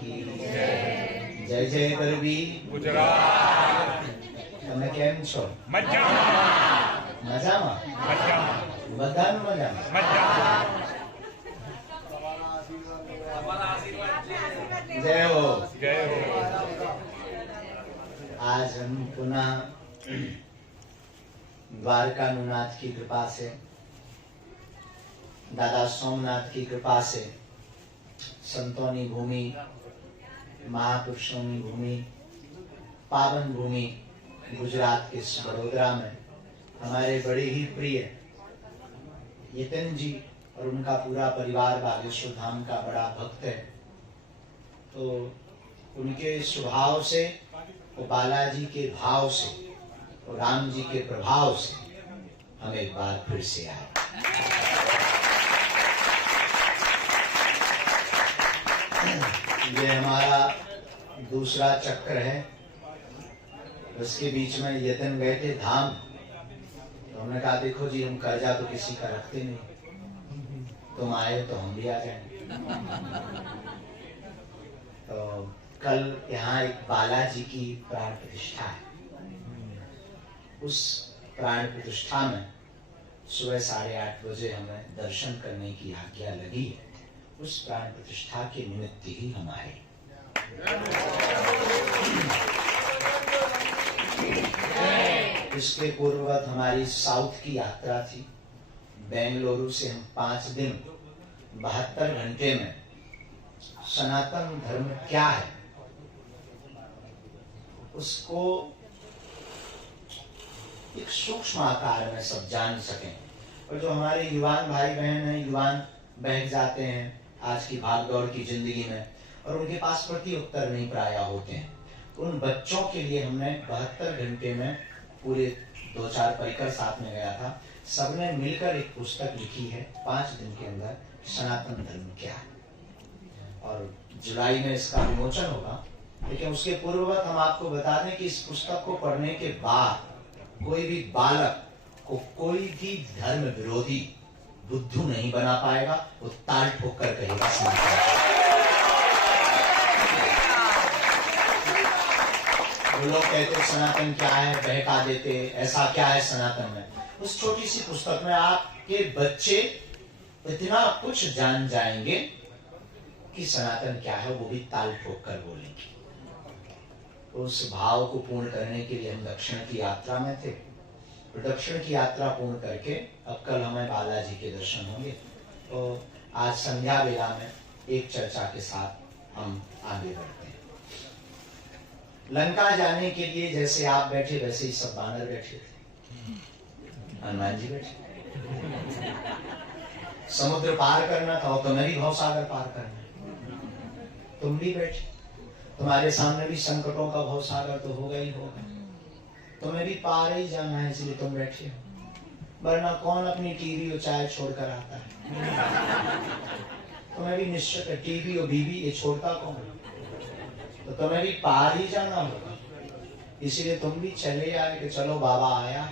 की जय जय ગરવી ગુજરાત। તમે કેમ છો? મજામાં? બધાનું મજામાં? जय हो। आज हम पुनः द्वारकानुनाथ की कृपा से, दादा सोमनाथ की कृपा से, संतों की भूमि, महापुरुषों की भूमि, पावन भूमि गुजरात के इस वडोदरा में हमारे बड़े ही प्रिय यतन जी और उनका पूरा परिवार बागेश्वर धाम का बड़ा भक्त है। तो उनके स्वभाव से और बालाजी के भाव से और राम जी के प्रभाव से हम एक बार फिर से आए। ये हमारा दूसरा चक्र है। उसके बीच में यतन गए थे धाम, तो हमने कहा देखो जी हम कर्जा तो किसी का रखते नहीं, तुम आए तो हम भी आ जाएंगे। तो कल यहाँ एक बालाजी की प्राण प्रतिष्ठा है। उस प्राण प्रतिष्ठा में सुबह 8:30 बजे हमें दर्शन करने की आज्ञा लगी है। उस प्राण प्रतिष्ठा के निमित्त ही हम आए। इसके पूर्ववत हमारी साउथ की यात्रा थी। बेंगलुरु से हम 5 दिन 72 घंटे में सनातन धर्म क्या है उसको एक सूक्ष्म आकार में सब जान सकें। और जो हमारे युवान भाई बहन हैं, युवान बहक जाते हैं आज की भागदौड़ की जिंदगी में और उनके पास प्रति उत्तर नहीं प्राय होते हैं, उन बच्चों के लिए हमने 72 घंटे में पूरे 2-4 परिकर साथ में गया था, सबने मिलकर एक पुस्तक लिखी है 5 दिन के अंदर, सनातन धर्म क्या है। और जुलाई में इसका विमोचन होगा। लेकिन उसके पूर्ववत हम आपको बता दें कि इस पुस्तक को पढ़ने के बाद कोई भी बालक को कोई भी धर्म विरोधी बुद्धू नहीं बना पाएगा। वो ताल ठोक कर कहेगा सनातन। वो लोग कहते सनातन क्या है, बहका देते ऐसा क्या है सनातन में। उस छोटी सी पुस्तक में आपके बच्चे इतना कुछ जान जाएंगे कि सनातन क्या है वो भी ताल ठोक कर बोलेंगे। उस भाव को पूर्ण करने के लिए हम दक्षिण की यात्रा में थे। दक्षिण की यात्रा पूर्ण करके अब कल हमें बालाजी के दर्शन होंगे। तो आज संध्या वेला में एक चर्चा के साथ हम आगे बढ़ते हैं। लंका जाने के लिए जैसे आप बैठे वैसे ही सब बानर बैठे थे, हनुमान जी बैठे। समुद्र पार करना था और तुम्हें भी भवसागर पार करना, तुम भी बैठे। तुम्हारे सामने भी संकटों का भवसागर तो होगा ही होगा, तुम्हें भी पार ही जाना है, इसलिए तुम बैठे हो। वरना कौन अपनी टीवी और चाय छोड़कर आता है? तुम्हें भी निश्चित है टीवी और बीवी ये छोड़ता कौन? तो तुम्हें भी पार ही जाना होगा, इसलिए तुम भी चले आए कि चलो बाबा आया।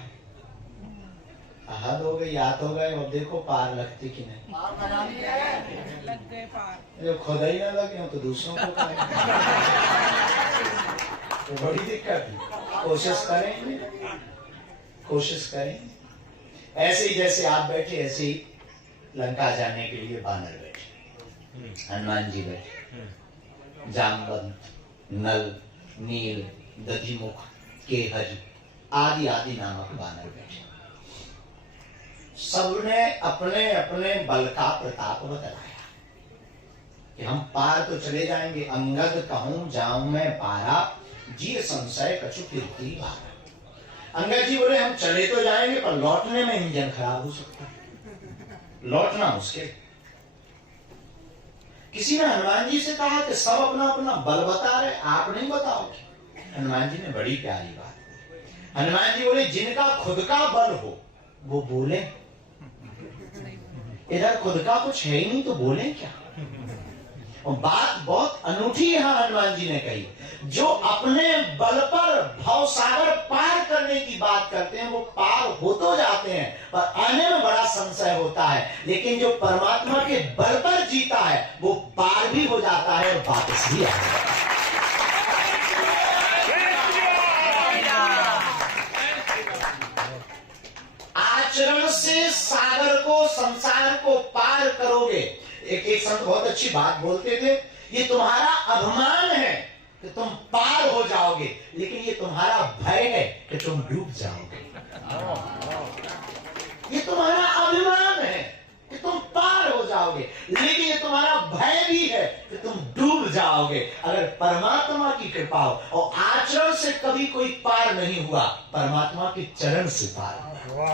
हद हो गई, याद हो गए। अब देखो पार लगती कि नहीं, लग गए पार। जो खुद ही ना लगे तो दूसरों को तो बड़ी दिक्कत है। कोशिश करें। ऐसे ही जैसे आप बैठे ऐसे ही लंका जाने के लिए बानर बैठे, हनुमान जी बैठे, जामवंत, नल, नील, दधिमुख, केहज आदि आदि नामक बानर बैठे। सबने अपने अपने बल का प्रताप बतलाया कि हम पार तो चले जाएंगे। अंगद कहूं जाऊं मैं पारा, जी संशय कछु कीर्ति वारा। अंगद जी बोले हम चले तो जाएंगे पर लौटने में इंजन खराब हो सकता है, लौटना मुश्किल। किसी ने हनुमान जी से कहा कि सब अपना अपना बल बता रहे, आप नहीं बताओगे? हनुमान जी ने बड़ी प्यारी बात। हनुमान जी बोले जिनका खुद का बल हो वो बोले, इधर खुद का कुछ है ही नहीं तो बोले क्या? और बात बहुत अनूठी यहां हनुमान जी ने कही। जो अपने बल पर भवसागर पार करने की बात करते हैं वो पार हो तो जाते हैं पर आने में बड़ा संशय होता है। लेकिन जो परमात्मा के बल पर जीता है वो पार भी हो जाता है और वापस भी आ जाता है। आचरण से सागर को, संसार को पार करोगे। एक संत बहुत अच्छी बात बोलते थे, ये तुम्हारा अभिमान है कि तुम पार हो जाओगे, लेकिन ये तुम्हारा भय है कि तुम डूब जाओगे। ये तुम्हारा अभिमान है कि तुम पार हो जाओगे, लेकिन ये तुम्हारा भय भी है कि तुम डूब जाओगे। अगर परमात्मा की कृपा हो, और आचरण से कभी कोई पार नहीं हुआ, परमात्मा के चरण से पार हुआ।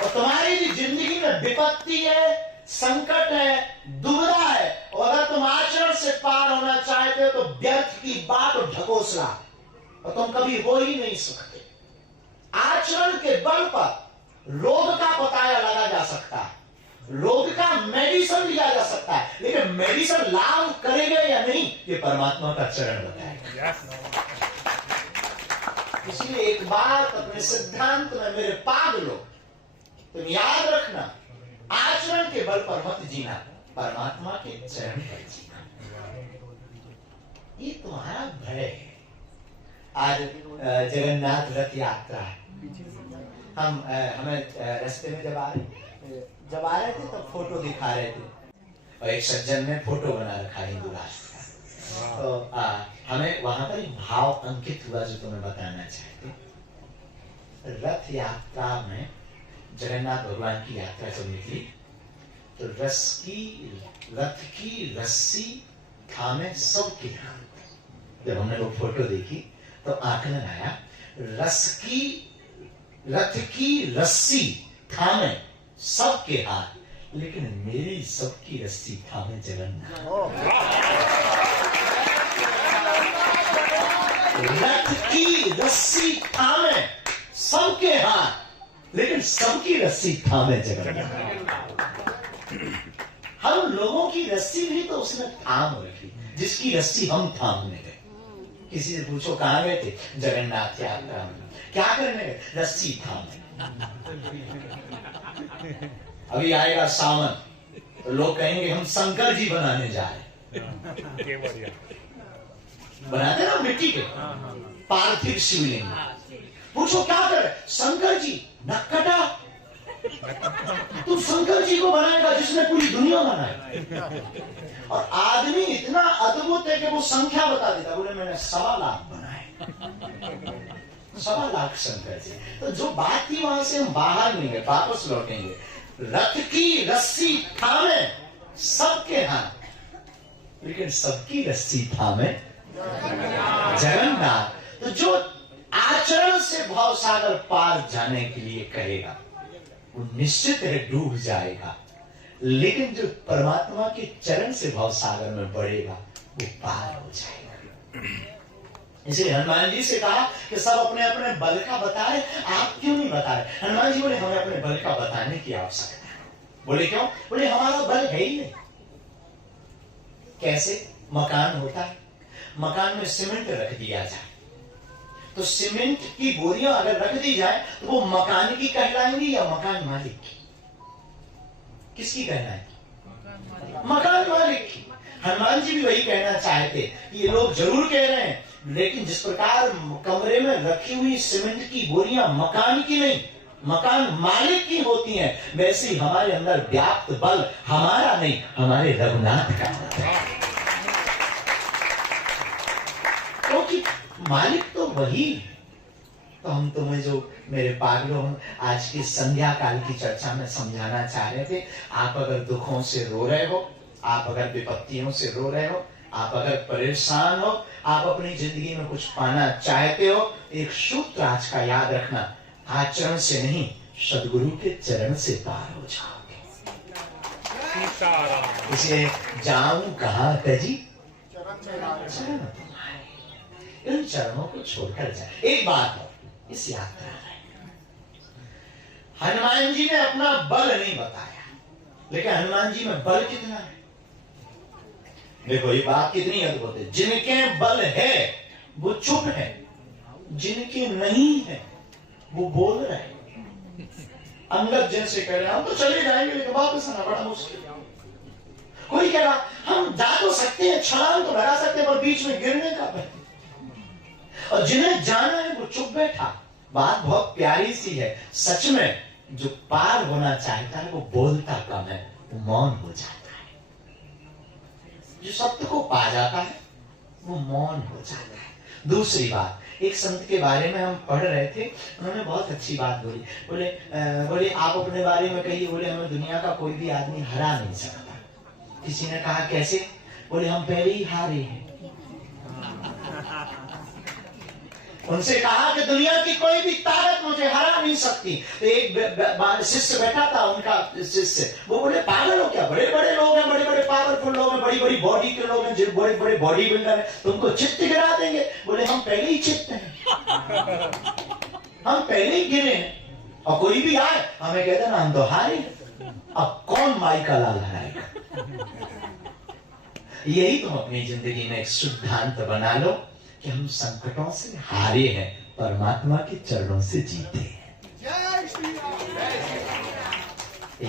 और तुम्हारी भी जिंदगी में विपत्ति है, संकट है, दुविधा है, और अगर तुम आचरण से पार होना चाहते हो तो व्यर्थ की बात और ढकोसला, और तुम कभी हो ही नहीं सकते। आचरण के बल पर रोग का पताया लगा जा सकता है, रोग का मेडिसिन लिया जा सकता है, लेकिन मेडिसिन लाभ करेगा या नहीं, ये परमात्मा का चरण बताएगा। इसलिए एक बात अपने सिद्धांत में मेरे पागलों, तुम याद रखना, आचरण के बल पर मत जीना, परमात्मा के चरण पर जीना। ये तुम्हारा भय है। आज जगन्नाथ रथ यात्रा है। हमें रास्ते में जब आ रहे थे तब फोटो दिखा रहे थे, और एक सज्जन ने फोटो बना रखा हिंदू राष्ट्र का। तो हमें वहां पर एक भाव अंकित हुआ जो तुम्हें बताना चाहते। रथ यात्रा में जगन्नाथ भगवान की यात्रा जब निकली तो रथ की रस्सी थामे सबके हाथ। जब हमने वो फोटो देखी तो आकलन आया, रथ की रस्सी थामे सबके हाथ, लेकिन मेरी सबकी रस्सी थामे जगन्नाथ। रथ की रस्सी थामे सबके हाथ, लेकिन सबकी रस्सी थामे जगन्नाथ। हम लोगों की रस्सी भी तो उसने थाम रखी, जिसकी रस्सी हम थामने गए। किसी से पूछो कहां गए थे? जगन्नाथ यात्रा में। क्या करने गए? रस्सी थामने। अभी आएगा सावन तो लोग कहेंगे हम शंकर जी बनाने जा रहे। बनाते ना मिट्टी के पार्थिव शिवलिंग। पूछो क्या करे? शंकर जी नक्कटा, तू शंकर जी को बनाएगा जिसने पूरी दुनिया बनाई। और आदमी इतना अद्भुत है कि वो संख्या बता देता, बोले मैंने 1.25 लाख बनाए। 1.25 लाख शंकर जी। तो जो बात थी वहां से हम बाहर नहीं गए, वापस लौटेंगे। रथ की रस्सी थामे सबके हाथ, लेकिन सबकी रस्सी थामे जगन्नाथ। तो जो आचरण से भाव सागर पार जाने के लिए करेगा वो निश्चित है डूब जाएगा, लेकिन जो परमात्मा के चरण से भाव सागर में बढ़ेगा वो पार हो जाएगा। इसलिए हनुमान जी से कहा कि सब अपने अपने बल का बताए, आप क्यों नहीं बता रहे? हनुमान जी बोले हमें अपने बल का बताने की आवश्यकता है। बोले क्यों? बोले हमारा बल है ही नहीं। कैसे? मकान होता है, मकान में सीमेंट रख दिया जाए तो सीमेंट की बोरियां अगर रख दी जाए तो वो मकान की कहलाएंगी या मकान मालिक की? किसकी कहलाएंगी? मकान मालिक की। हनुमान जी भी वही कहना चाहते। ये लोग जरूर कह रहे हैं, लेकिन जिस प्रकार कमरे में रखी हुई सीमेंट की बोरियां मकान की नहीं, मकान मालिक की होती हैं, वैसे ही हमारे अंदर व्याप्त बल हमारा नहीं, हमारे रघुनाथ का है। क्योंकि मालिक तो वही है। तो हम तुम्हें जो मेरे पागलों आज की संध्या काल की चर्चा में समझाना चाह रहे थे, आप अगर दुखों से रो रहे हो, आप अगर विपत्तियों से रो रहे हो, आप अगर परेशान हो, आप अपनी जिंदगी में कुछ पाना चाहते हो, एक सूत्र आज का याद रखना, आचरण से नहीं सदगुरु के चरण से पार हो जाओगे। इसलिए जाऊं कहां तजी? चरण तुम्हारे। इन चरणों को छोड़कर जाए। एक बात हो, इस यात्रा में हनुमान जी ने अपना बल नहीं बताया, लेकिन हनुमान जी में बल कितना है? देखो ये बात कितनी अद्भुत है। जिनके बल है वो चुप है, जिनके नहीं है वो बोल रहे हैं। अंगद जैसे कह रहे हैं हम तो चले जाएंगे लेकिन वापस आना बड़ा मुश्किल। कोई कह रहा हम जा तो सकते हैं, छलांग तो लगा सकते हैं, पर बीच में गिरने का भय। और जिन्हें जाना है वो चुप बैठा। बात बहुत प्यारी सी है। सच में जो पार होना चाहता है वो बोलता कम है, वो मौन हो जाता है। जो सत्य को पा जाता है वो मौन हो जाता है। दूसरी बात, एक संत के बारे में हम पढ़ रहे थे, उन्होंने बहुत अच्छी बात बोली। बोले आप अपने बारे में कहिए। बोले हमें दुनिया का कोई भी आदमी हरा नहीं सकता। किसी ने कहा कैसे? बोले हम पहले ही हारे हैं। उनसे कहा कि दुनिया की कोई भी ताकत मुझे हरा नहीं सकती। तो एक शिष्य बैठा था, उनका शिष्य, वो बोले पागल हो क्या? बड़े बड़े लोग हैं, बड़े बड़े पावरफुल लोग हैं, बड़ी बड़ी बॉडी के लोग हैं, जो बड़े बड़े बॉडी बिल्डर हैं, तुमको चित्त गिरा देंगे। बोले हम पहले ही चित्त हैं, हम पहले ही गिरे हैं। और कोई भी आए हमें कहते ना हम तो हारे। अब कौन माई का लाल हराएगा? यही तुम अपनी जिंदगी में एक सिद्धांत बना लो कि हम संकटों से हारे हैं, परमात्मा के चरणों से जीते हैं।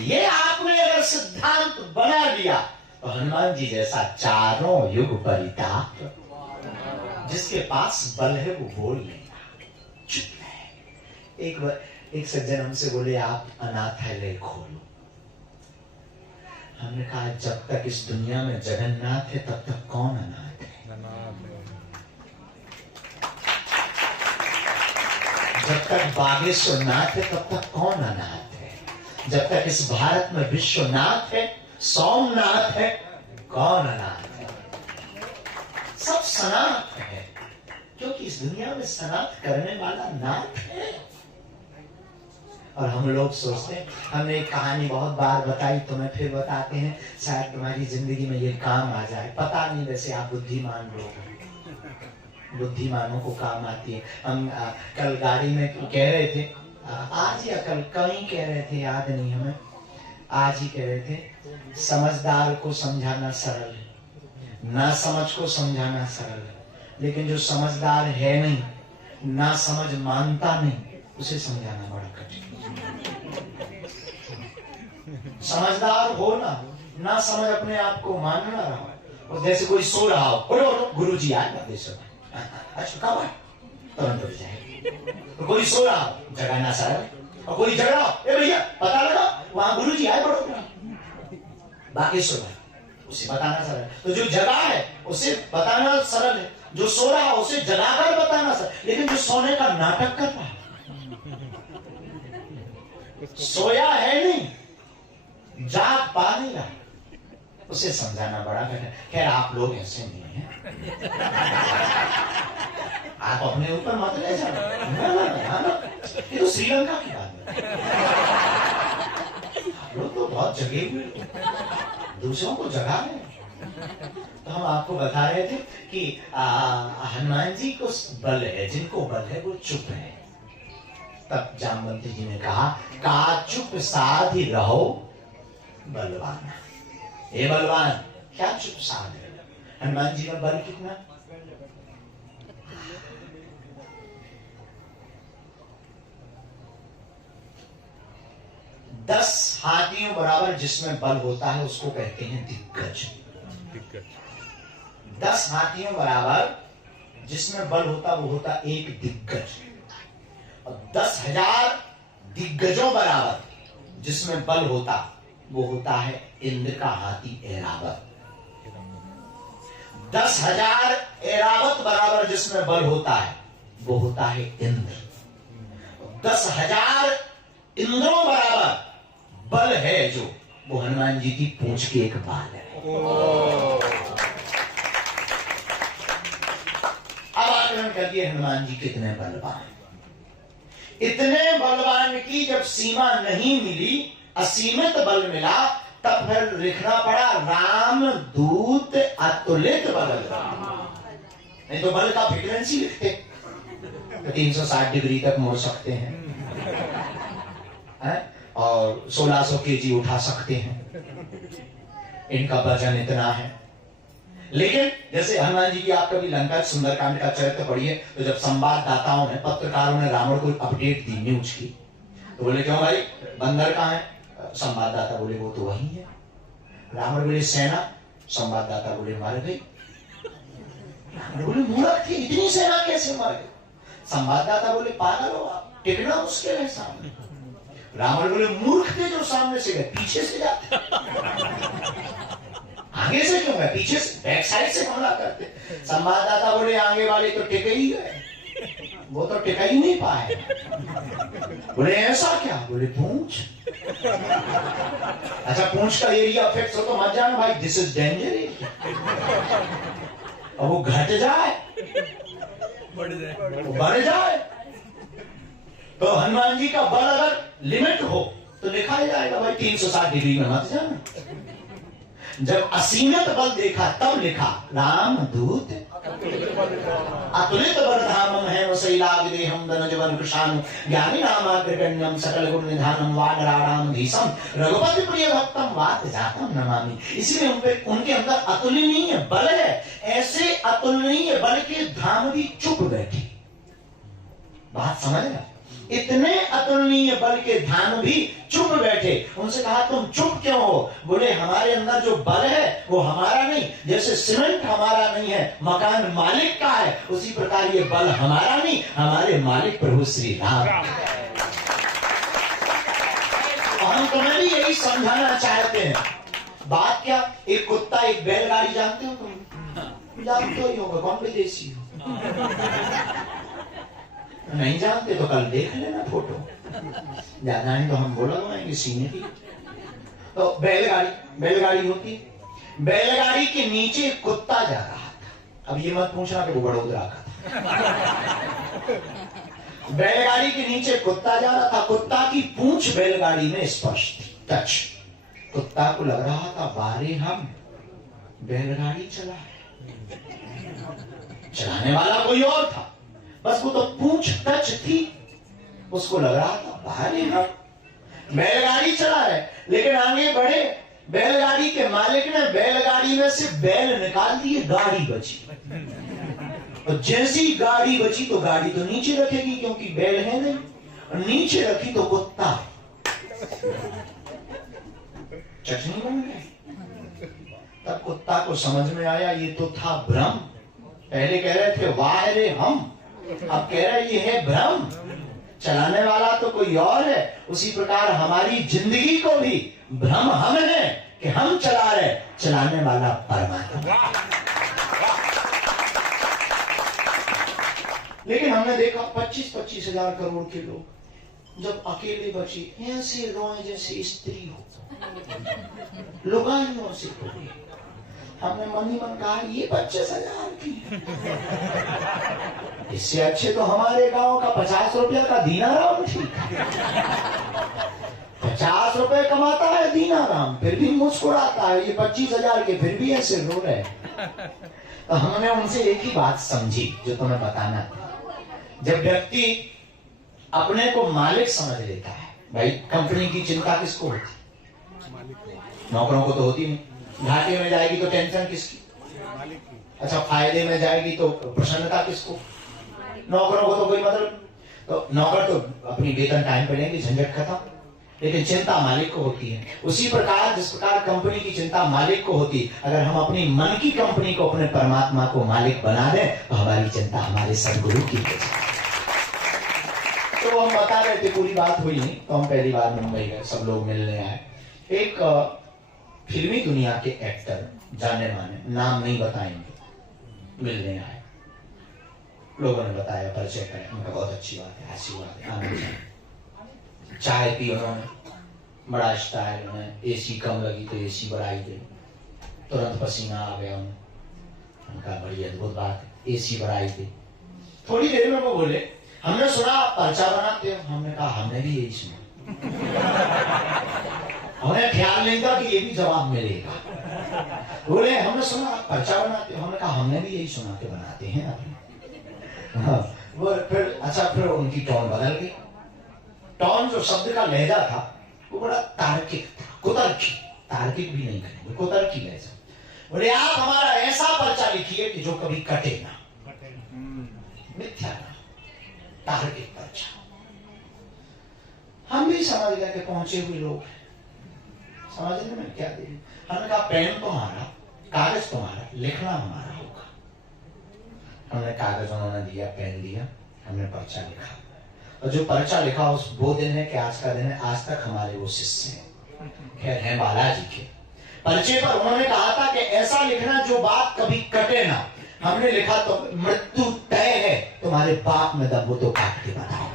ये आपने अगर सिद्धांत बना लिया तो हनुमान जी जैसा चारों युग परिताप, जिसके पास बल है वो बोल लेगा, चुप है। एक सज्जन हमसे बोले आप अनाथालय खोलो। हमने कहा जब तक इस दुनिया में जगन्नाथ है तब तक कौन अनाथ है? जब तक बागेश्वर नाथ है तब तक कौन अनाथ है? जब तक इस भारत में विश्वनाथ है, सोमनाथ है, कौन अनाथ है? सब सनाथ है, क्योंकि इस दुनिया में सनाथ करने वाला नाथ है। और हम लोग सोचते हैं, हमने एक कहानी बहुत बार बताई, तुम्हें फिर बताते हैं, शायद तुम्हारी जिंदगी में ये काम आ जाए। पता नहीं, वैसे आप बुद्धिमान लोग, बुद्धिमानों को काम आती है। हम कल गाड़ी में कह रहे थे, आज या कल कहीं कह रहे थे, याद नहीं हमें, आज ही कह रहे थे, समझदार को समझाना सरल है, ना समझ को समझाना सरल है, लेकिन जो समझदार है नहीं, ना समझ मानता नहीं, उसे समझाना बड़ा कठिन। समझदार हो ना समझ अपने आप को मानना रहा। और जैसे कोई सो रहा हो, उठो गुरु जी आए अच्छा कब आए, तुरंत उठ जाए। तो कोई सो रहा हो, जगाना सरल, और कोई जग रहा हो, ए भैया पता लगा वहां गुरु जी आए, बड़ोदरा बागेश्वर भाई, उसे बताना सरल। तो जो जगा है उसे बताना सरल है, जो सो रहा है उसे जगाकर बताना सरल। लेकिन जो सोने का नाटक कर रहा है, सोया है नहीं, जाग पा नहीं रहा, उसे समझाना बड़ा कठिन। खैर आप लोग ऐसे नहीं हैं, आप अपने ऊपर मत ले जाओ, ये तो श्रीलंका की बात है। आप लोग तो बहुत जगे हुए, दूसरों को जगा रहे। तो हम आपको बता रहे थे कि हनुमान जी को बल है, जिनको बल है वो चुप है। तब जामवंती जी ने कहा का चुप साधि रहो बलवान। हे बलवान, क्या चुप साध है? हनुमान जी का बल कितना? दस हाथियों बराबर जिसमें बल होता है उसको कहते हैं दिग्गज। 10 हाथियों बराबर जिसमें बल होता वो होता एक दिग्गज। और 10,000 दिग्गजों बराबर जिसमें बल होता वो होता है इंद्र का हाथी ऐरावत। 10,000 ऐरावत बराबर जिसमें बल होता है वो होता है इंद्र। 10,000 इंद्रों बराबर बल है जो, वो हनुमान जी की पूंछ के एक बाल है। अब आकलन करिए हनुमान जी कितने बलवान। इतने बलवान की जब सीमा नहीं मिली, असीमित बल मिला, तब फिर लिखना पड़ा राम दूत अतुलित बल। नहीं तो बल का फ्रीक्वेंसी लिखते तो 360 डिग्री तक मुड़ सकते हैं, और 1600 केजी उठा सकते हैं, इनका वजन इतना है। लेकिन जैसे हनुमान जी की आप कभी लंका सुंदरकांड का चरित्र पढ़िए, तो जब संवाददाताओं ने, पत्रकारों ने रावण को अपडेट दी न्यूज की, तो बोले क्यों भाई बंदर कहाँ है? संवाददाता बोले वो तो वही है। रावण बोले सेना, संवाददाता बोले मर गई। रावण बोले मूर्ख थी, इतनी सेना कैसे मर गई? संवाददाता बोले पागल हो आप, टिकना मुश्किल है सामने। रावण बोले मूर्ख थे जो सामने से गए, पीछे से जाते, आगे से क्यों गए? पीछे से, बैक साइड से हमला करते। संवाददाता बोले आगे वाले तो टिके ही गए, वो तो टिका ही नहीं पाए। बोले ऐसा क्या? बोले पूंछ। अच्छा पूंछ का एरिया फिक्स हो तो मत जाना भाई, दिस इज डेंजर एरिया। और वो घट जाए, बढ़ जाए तो हनुमान जी का बल अगर लिमिट हो तो लिखा ही जाएगा भाई 360 डिग्री में मत जाना। जब असीमित बल देखा तब लिखा राम दूत अतुलित बलधामम है वसैलाविदेहम धनुजवन कृशानु ज्ञानी नामाग्रगण्यम सकल गुण निधानम वानराणाम धीसम रघुपति प्रिय भक्तम वात जातम नमामि। इसलिए उनके अंदर अतुलनीय बल है। ऐसे अतुलनीय बल के धाम भी चुप बैठे। बात समझ गए? इतने अतुलनीय बल के धाम भी चुप बैठे। उनसे कहा तुम चुप क्यों हो? बोले हमारे अंदर जो बल है वो हमारा नहीं, जैसे सीमेंट हमारा नहीं है, मकान मालिक का है, उसी प्रकार ये बल हमारा नहीं, हमारे मालिक प्रभु श्री राम। और हम तुम्हें भी यही समझाना चाहते हैं। बात क्या, एक कुत्ता एक बैलगाड़ी जानते हो तुम? जानते ही होगा, कौन विदेशी हो? नहीं जानते तो कल देख लेना फोटो, ज्यादा नहीं तो हम बोला बनाएंगे सीने की। तो बैलगाड़ी होती, बैलगाड़ी के नीचे कुत्ता जा रहा था। अब ये मत पूछना कि वो बड़ोदरा का था। बैलगाड़ी के नीचे कुत्ता जा रहा था, कुत्ता की पूंछ बैलगाड़ी में स्पर्श थी, टच। कुत्ता को लग रहा था बारे हम बैलगाड़ी चला है, चलाने वाला कोई और था, बस वो तो पूंछ टच थी। उसको लग रहा था भारी हम बैलगाड़ी चला है। लेकिन आगे बढ़े, बैलगाड़ी के मालिक ने बैलगाड़ी में से बैल निकाल दिए, गाड़ी बची। और जैसी गाड़ी बची तो गाड़ी तो नीचे रखेगी क्योंकि बैल है नहीं, और नीचे रखी तो कुत्ता, चटनी बन गई। तब कुत्ता को समझ में आया ये तो था भ्रम। पहले कह रहे थे वाह रे हम, अब कह रहे ये है भ्रम, चलाने वाला तो कोई और है। उसी प्रकार हमारी जिंदगी को भी भ्रम हम है कि हम चला रहे, चलाने वाला परमात्मा। लेकिन हमने देखा 25-25 हजार करोड़ के लोग जब अकेले बचे ऐसे रोए जैसे स्त्री हो, लुगाइयों से कोई। हमने मन ही मन कहा ये 25 हजार की, इससे अच्छे तो हमारे गांव का 50 रुपया का दीनाराम ठीक है। 50 रुपए कमाता है दीनाराम, फिर भी मुस्कुराता है। ये 25 हजार के फिर भी ऐसे रो रहे। तो हमने उनसे एक ही बात समझी जो तुम्हें बताना था। जब व्यक्ति अपने को मालिक समझ लेता है, भाई कंपनी की चिंता किसको होती? नौकरों को तो होती नहीं। घाटे में जाएगी तो टेंशन किसकी? अच्छा फायदे में जाएगी तो प्रसन्नता किसको? नौकरों को तो कोई मतलब, तो नौकर तो अपनी वेतन टाइम पे लेंगे, झंझट खत्म। लेकिन चिंता मालिक को होती है। उसी प्रकार जिस प्रकार कंपनी की चिंता मालिक को होती, अगर हम अपनी मन की कंपनी को, अपने परमात्मा को मालिक बना दें तो हमारी चिंता हमारे सदगुरु की हो जाए। तो हम बता रहे थे, पूरी बात हुई नहीं, तो हम पहली बार मुंबई गए, सब लोग मिलने आए। एक फिल्मी दुनिया के एक्टर, जाने माने, नाम नहीं बताएंगे, मिलने आए। लोगों ने बताया, परिचय करें, उनका बहुत अच्छी बात है, ऐसी बात है, आना चाहिए। चाय पी उन्होंने, बड़ा स्टाइल में, एसी कम लगी तो एसी बढ़ाई दे, तुरंत पसीना आ गया उन्हें। उनका बड़ी अद्भुत बात है, एसी बढ़ाई दे। थोड़ी देर में वो बोले हमने सुना आप पर्चा बनाते हो। हमने कहा हमने भी यही सुना। हमें ख्याल नहीं था कि ये भी जवाब मिलेगा। बोले हमने सुना आप पर्चा बनाते हो। हमने कहा हमने भी यही सुना के बनाते हैं अभी। हाँ, वो फिर अच्छा, फिर उनकी टोन बदल गई। टोन जो शब्द का लहजा था वो बड़ा तार्किक था, कुतर्की। तार्किक भी नहीं करेंगे, कुतर्की लहजा। बोले आप हमारा ऐसा पर्चा लिखिए कि जो कभी कटे ना, मिथ्या ना, तार्किक पर्चा। हम भी समझ गए कि पहुंचे हुए लोग समझने में क्या देरी? हमने कहा पेन तुम्हारा, कागज तुम्हारा, लिखना हमारा होगा। हमने कागज उन्होंने दिया, पेन दिया, हमने पर्चा लिखा। और जो पर्चा लिखा उस वो दिन है कि आज का दिन है, आज तक हमारे वो शिष्य हैं, खैर हैं बालाजी के। पर्चे पर उन्होंने कहा था कि ऐसा लिखना जो बात कभी कटे ना। हमने लिखा तो मृत्यु तय है, तुम्हारे बाप में दम हो तो काट के बताओ।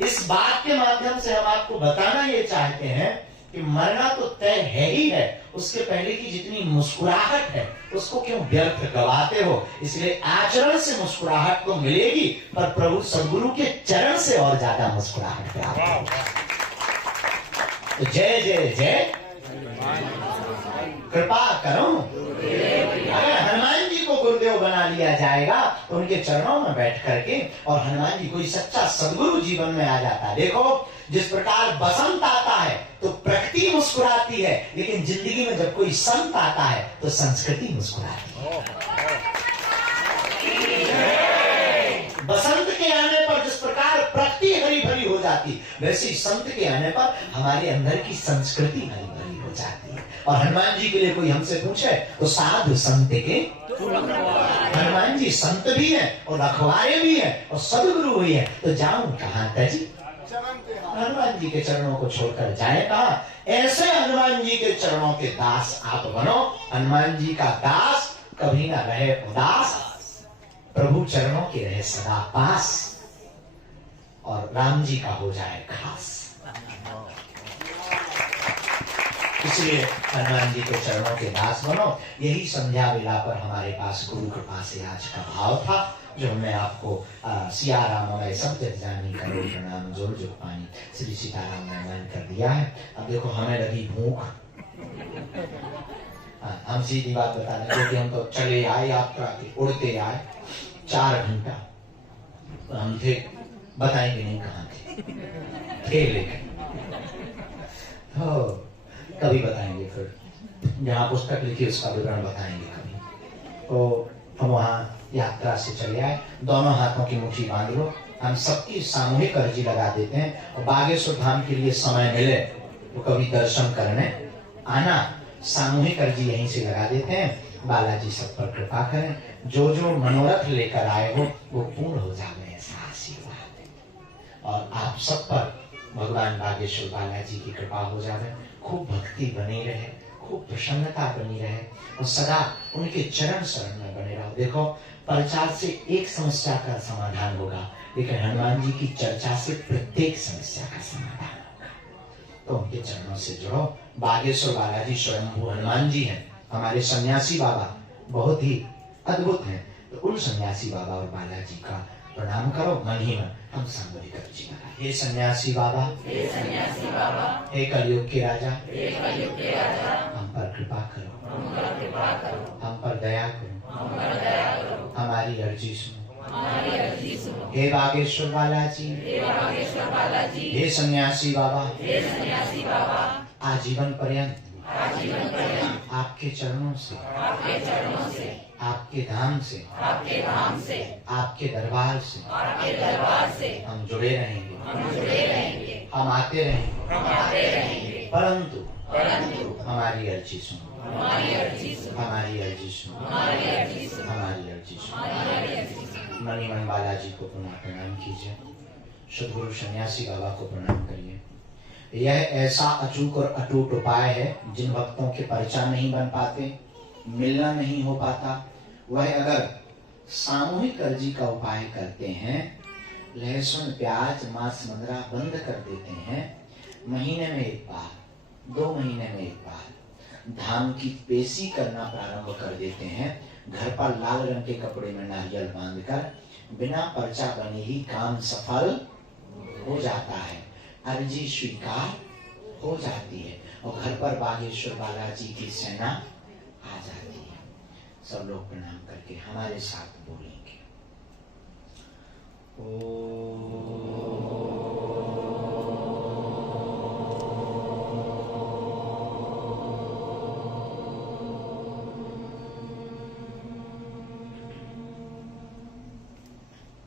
इस बात के माध्यम से हम आपको बताना ये चाहते हैं कि मरना तो तय है ही है, उसके पहले की जितनी मुस्कुराहट है उसको क्यों व्यर्थ गवाते हो। इसलिए आचरण से मुस्कुराहट तो मिलेगी, पर प्रभु सद्गुरु के चरण से और ज्यादा मुस्कुराहट प्राप्त होगी। तो जय जय जय कृपा करो। अगर हनुमान जी को गुरुदेव बना लिया जाएगा तो उनके चरणों में बैठ करके, और हनुमान जी कोई सच्चा सद्गुरु जीवन में आ जाता है। देखो जिस प्रकार बसंत आता है तो प्रकृति मुस्कुराती है, लेकिन जिंदगी में जब कोई संत आता है तो संस्कृति मुस्कुराती है। बसंत के आने पर जिस प्रकार प्रकृति हरी भरी हो जाती, वैसे संत के आने पर हमारे अंदर की संस्कृति हरी भरी हो जाती है। और हनुमान जी के लिए कोई हमसे पूछे तो साधु संत के, हनुमान जी संत भी हैं और रखवारे भी हैं और सदगुरु भी हैं, तो जाऊं कहां तजी? हनुमान जी के चरणों को छोड़कर जाए कहां? ऐसे हनुमान जी के चरणों के दास आप बनो। हनुमान जी का दास कभी ना रहे उदास, प्रभु चरणों के रहे सदा पास, और राम जी का हो जाए खास। इसलिए हनुमान जी के चरणों के दास बनो। यही संध्या वेला पर हमारे पास गुरु कृपा से आज का भाव था, जो हमने आपको सिया राम सब जग जानी करो प्रणाम जोर जो पानी श्री सीताराम ने ऐलान कर दिया है। अब देखो हमें लगी भूख, हम सीधी बात बता दें, क्योंकि हम तो चले आए यात्रा के, उड़ते आए 4 घंटा, तो हम थे बताएंगे नहीं कहाँ थे लेकिन तो कभी बताएंगे, फिर जहाँ पुस्तक लिखी उसका विवरण बताएंगे कभी। तो हम वहाँ यात्रा से चले आए, दोनों हाथों की मुट्ठी बांध लो, हम सबकी सामूहिक अर्जी लगा देते हैं। और बागेश्वर धाम के लिए समय मिले तो कभी दर्शन करने आना, सामूहिक अर्जी यहीं से लगा देते हैं। बालाजी सब पर कृपा करें, जो जो मनोरथ लेकर आए हो वो पूर्ण हो जाए, ऐसा आशीर्वाद है। और आप सब पर भगवान बागेश्वर बालाजी की कृपा हो जाए, खूब भक्ति बनी रहे, खूब प्रसन्नता बनी रहे, और सदा उनके चरण शरण में बने रहो। देखो प्रचार से एक समस्या का समाधान होगा, लेकिन हनुमान जी की चर्चा से प्रत्येक समस्या का समाधान होगा। तो उनके चरणों से जुड़ो। बागेश्वर बालाजी स्वयंभू हनुमान जी हैं, हमारे सन्यासी बाबा बहुत ही अद्भुत हैं। तो उन सन्यासी बाबा और बालाजी का प्रणाम करो। मन ही मन हम सामूहिक अर्जी लगाएं। हे सन्यासी बाबा, हे कलयुग के राजा, हम पर कृपा करो, हम पर दया करो, हमारी अर्जी सुनो। हे बागेश्वर बालाजी, हे सन्यासी बाबा, आजीवन पर्यंत आपके चरणों से, आपके धाम से, आपके दरबार से हम जुड़े रहेंगे, हम आते रहेंगे, परंतु हमारी अर्जी सुनो, हमारी अर्जी सुनो। मणि मन बालाजी को पुनः प्रणाम कीजिए, सद्गुरु सन्यासी बाबा को प्रणाम करिए। यह ऐसा अचूक और अटूट उपाय है, जिन भक्तों के पर्चा नहीं बन पाते, मिलना नहीं हो पाता, वह अगर सामूहिक अर्जी का उपाय करते हैं, लहसुन प्याज मांस मंदरा बंद कर देते हैं, महीने में एक बार, 2 महीने में एक बार धाम की पेशी करना प्रारंभ कर देते हैं, घर पर लाल रंग के कपड़े में नारियल बांधकर, बिना पर्चा बने ही काम सफल हो जाता है, अर्जी स्वीकार हो जाती है, और घर पर बागेश्वर बालाजी की सेना आ जाती है। सब लोग प्रणाम करके हमारे साथ बोलेंगे।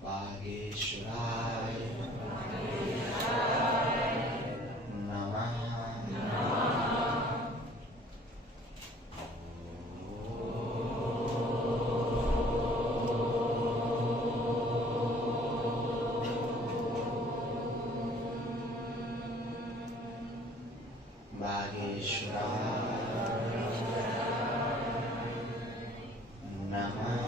बागेश्वराय बागेश्वराय नमः।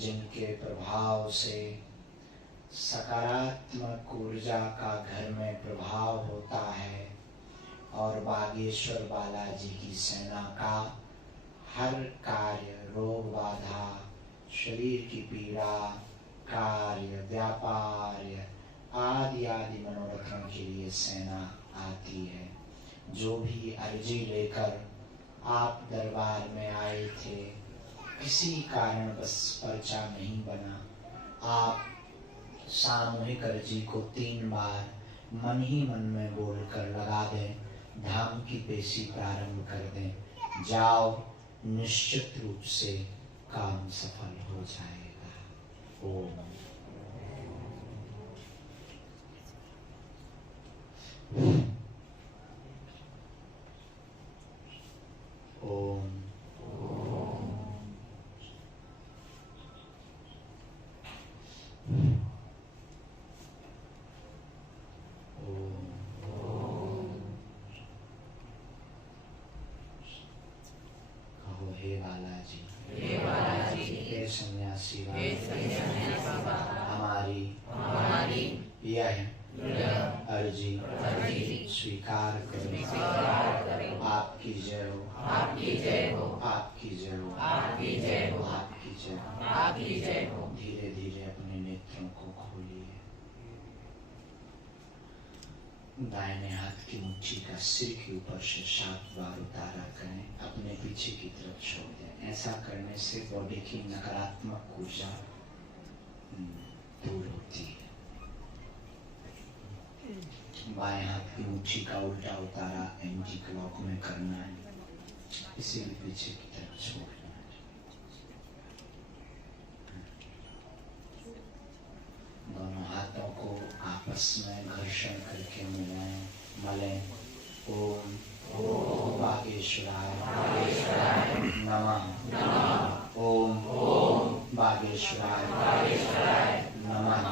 जिनके प्रभाव से सकारात्मक ऊर्जा का घर में प्रभाव होता है और बागेश्वर बालाजी की सेना का हर कार्य, रोग बाधा, शरीर की पीड़ा, कार्य, व्यापार आदि आदि मनोरथों के लिए सेना आती है। जो भी अर्जी लेकर आप दरबार में आए थे, किसी कारण बस पर्चा नहीं बना, आप सामूहिक अर्जी को 3 बार मन ही मन में बोलकर लगा दें, धाम की पेशी प्रारंभ कर दें। जाओ, निश्चित रूप से काम सफल हो जाएगा। ओम ओम कहो, हे बालाजी, हे सन्यासी बाबा, हमारी यह अर्जी स्वीकार करो। आपकी जय हो, आपकी जय हो, आपकी जय हो, आपकी जय हो, आपकी जय हो, आपकी जय हो। धीरे धीरे अपने नेत्रों को खोलिए। दाहिने हाथ की मुट्ठी का सिर के ऊपर से 7 बार उतारा करें, अपने पीछे की तरफ छोड़ दें। ऐसा करने से बॉडी की नकारात्मक ऊर्जा दूर होती है। बाएं हाथ की मुट्ठी का उल्टा उतारा एंटी क्लॉक में करना है, इसे भी पीछे की तरफ छोड़ना है। दोनों हाथों को आपस में घर्षण करके मलें। ओम बागेश्वराय नमः। ओम बागेश्वराय नमः।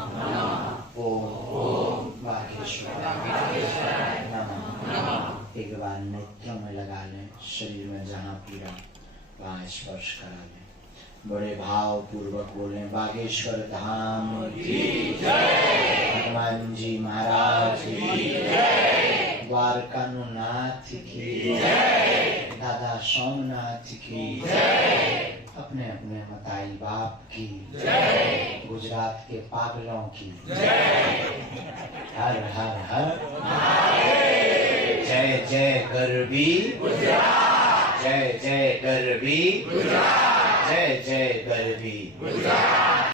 ओम बागेश्वराय नमः। एक बार नेत्रों में लगा लें, शरीर में जहाँ पीड़ा वहाँ स्पर्श करा लें। बड़े भाव पूर्वक बोलें, बागेश्वर धाम की जय, हनुमान जी महाराज की जय, द्वारकानाथ की जय, दादा सोमनाथ की जय, अपने अपने मताई बाप की जय, गुजरात के पागलों की जय। हर हर हर जय जय गरबी गुजरात, जय जय गरबी गुजरात, जय जय गरबी गुजरात।